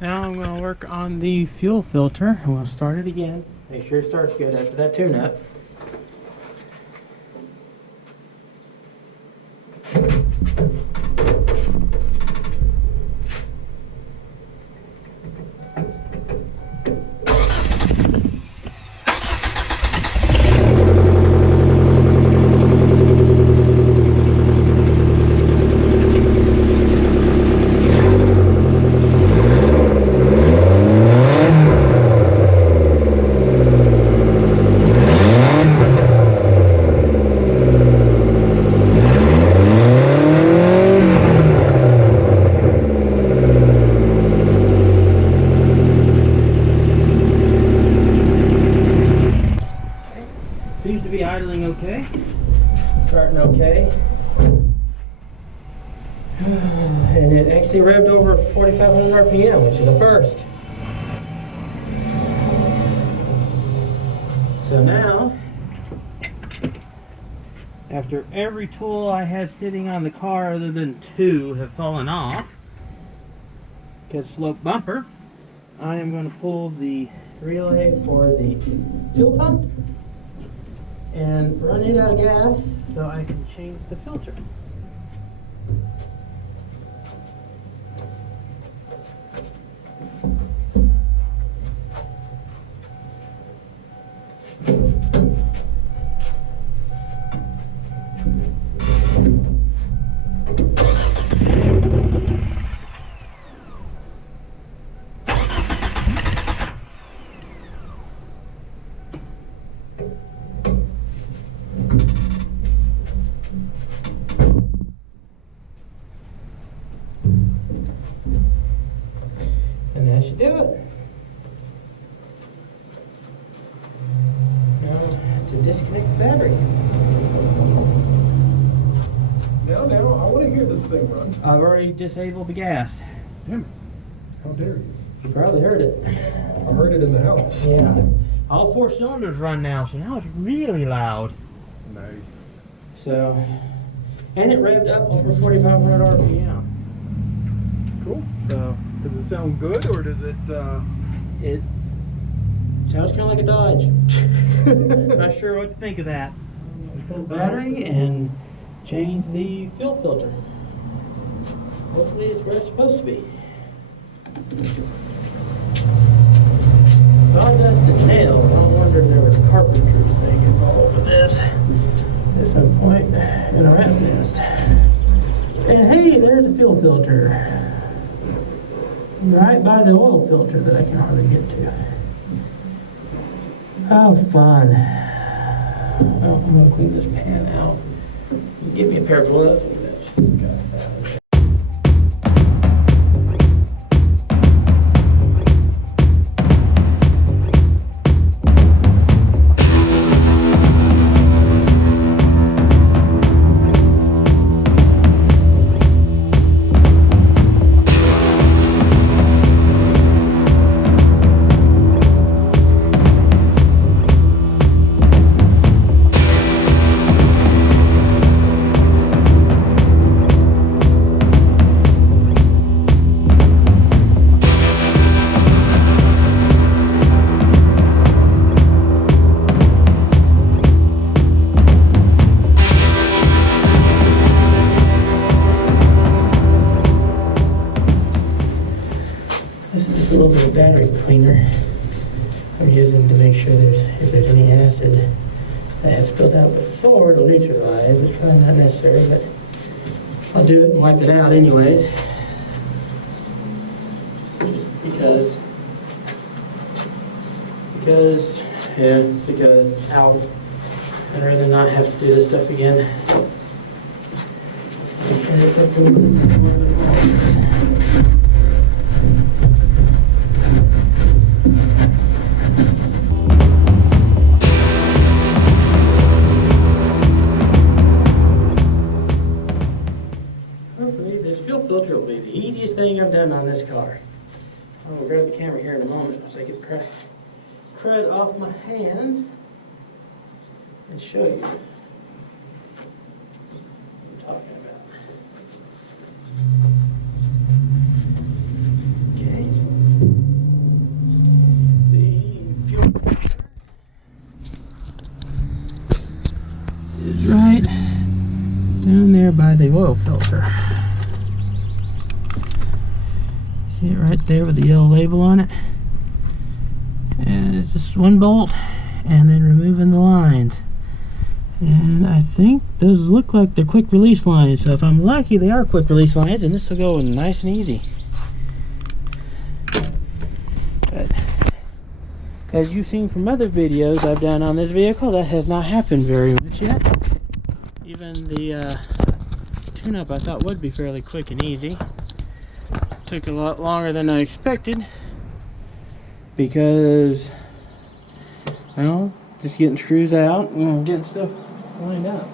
Now I'm going to work on the fuel filter. I'm going to start it again. Make sure it starts good after that tune-up. Seems to be idling okay. Starting okay. And it actually revved over 4,500 RPM, which is a first. So now, after every tool I had sitting on the car other than two have fallen off, because slope bumper, I am going to pull the relay for the fuel pump and run it out of gas so I can change the filter. And that should do it. Now to disconnect the battery. Now, I want to hear this thing run. I've already disabled the gas. Damn it. How dare you? You probably heard it. I heard it in the house. Yeah. All four cylinders run now, so now it's really loud. Nice. So, and it revved up over 4,500 RPM. Cool. So, Does it sound good, or does it, it sounds kind of like a Dodge. Not sure what to think of that. Pull the battery and change the fuel filter. Hopefully it's where it's supposed to be. Sawdust and nails. I wonder if there was a carpenter's thing involved with this at some point in a rat nest. And hey, there's the fuel filter. Right by the oil filter that I can hardly get to. Oh, fun. Well, I'm going to clean this pan out. Give me a pair of gloves. A little bit of battery cleaner I'm using to make sure if there's any acid that has spilled out before, it'll neutralize. It's probably not necessary, but I'll do it and wipe it out anyways. Because ow, I'd rather not have to do this stuff again. And it's up a little bit more. Filter will be the easiest thing I've done on this car. I'll grab the camera here in a moment. moment once I get the crud off my hands and show you what I'm talking about. Okay. The fuel is right down there by the oil filter. See it right there with the yellow label on it? And it's just one bolt and then removing the lines. And I think those look like they're quick release lines, so if I'm lucky they are quick release lines, and this will go nice and easy. But as you've seen from other videos I've done on this vehicle, that has not happened very much yet. Even the tune-up I thought would be fairly quick and easy. Took a lot longer than I expected because, well, just getting screws out and getting stuff lined up.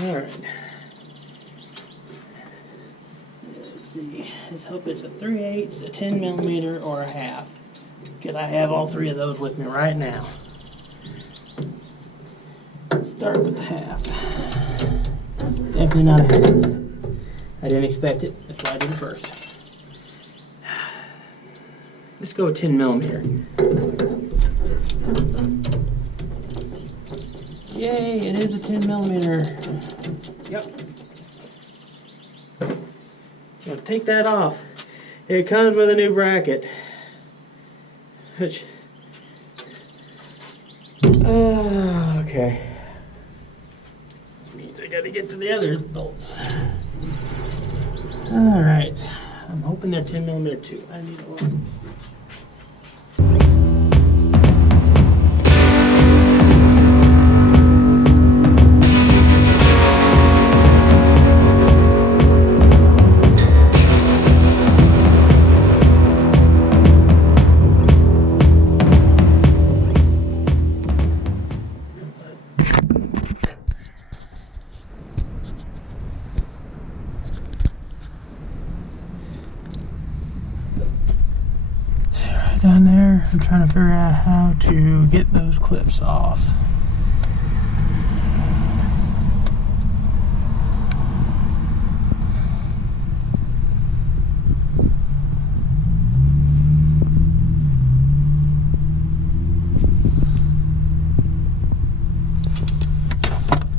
Alright. Let's see. Let's hope it's a 3/8, a 10mm, or a half. Because I have all three of those with me right now. Start with the half. Definitely not a half. I didn't expect it. That's why I did it first. Let's go with 10mm. Yay, it is a 10mm. Yep. Now take that off. It comes with a new bracket. Which, okay. Means I gotta get to the other bolts. Alright. I'm hoping they're 10mm too. I need a little. Down there, I'm trying to figure out how to get those clips off.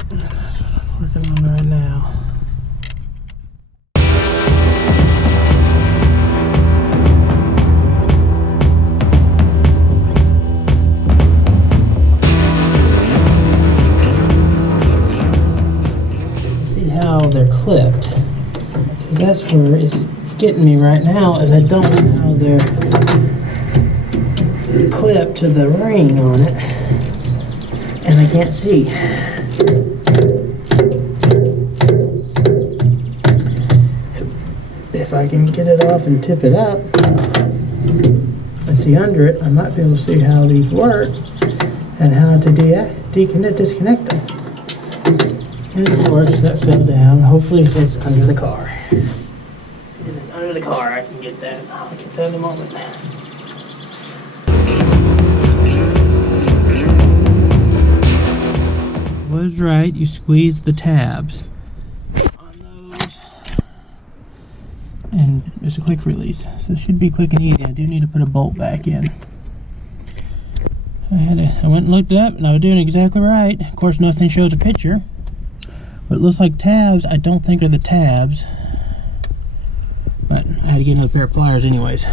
That's what I'm working on right now. They're clipped. That's where it's getting me right now, is I don't know how they're clipped to the ring on it, and I can't see. If I can get it off and tip it up and see under it, I might be able to see how these work and how to disconnect them. And of course, that fell down. Hopefully it's under the car. If it's under the car, I can get that. I'll get that in a moment. Was right, you squeeze the tabs on those. And it's a quick release. So it should be quick and easy. I do need to put a bolt back in. I went and looked it up and I was doing exactly right. Of course, nothing shows a picture. But it looks like tabs, I don't think are the tabs. But I had to get another pair of pliers anyways.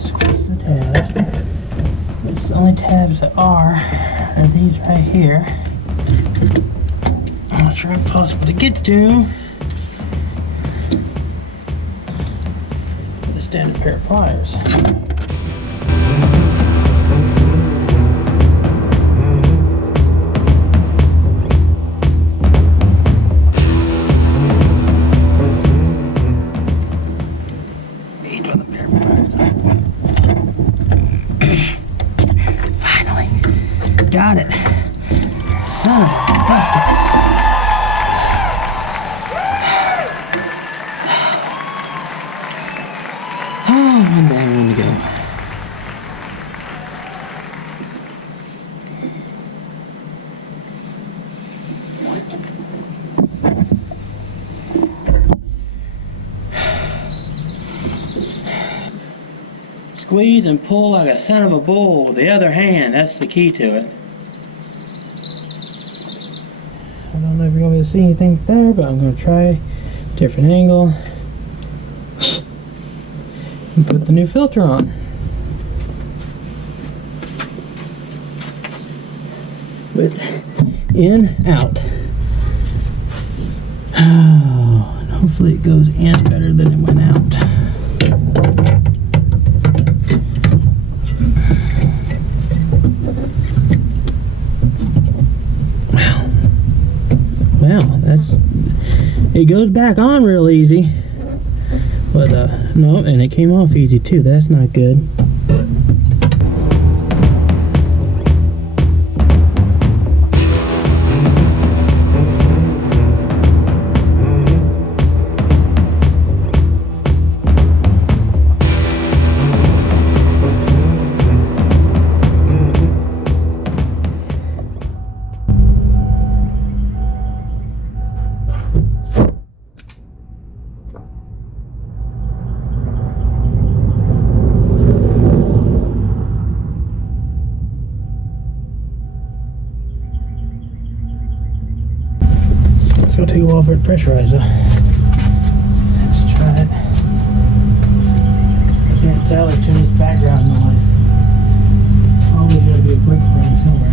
Squeeze the tabs. It's the only tabs that are these right here. Not sure impossible to get to with a standard pair of pliers. Oh, one down, one to go. Squeeze and pull like a son of a bull with the other hand. That's the key to it. I don't know if you're going to be able to see anything there, but I'm going to try a different angle and put the new filter on. With in, out. Oh, and hopefully it goes in better than it went out. It goes back on real easy, but no, and it came off easy too. That's not good. It's gonna take a while for it to pressurize though. Let's try it. Can't tell, there's too much background noise. Always gotta be a quick frame somewhere.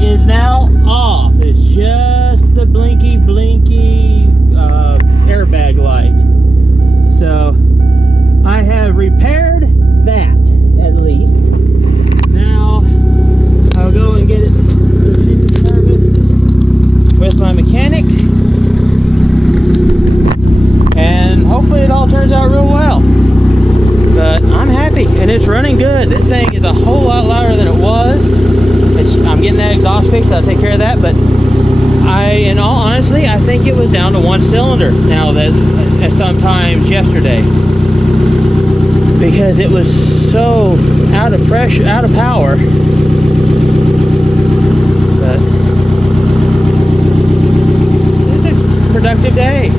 Is now off. It's just the blinky airbag light. So I have repaired that at least. Now I'll go and get it serviced with my mechanic, and hopefully it all turns out real well. But I'm happy and it's running good. This thing is a whole lot louder than it was. I'm getting that exhaust fixed. I'll take care of that. But in all honesty, I think it was down to one cylinder now that sometimes yesterday, because it was so out of pressure, out of power. But it's a productive day.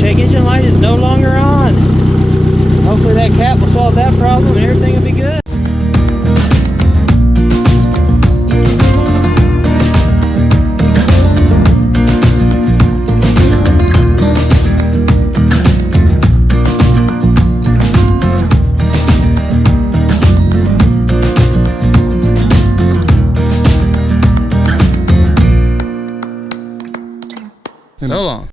Check engine light is no longer on. Hopefully that cap will solve that problem and everything will be good. So long.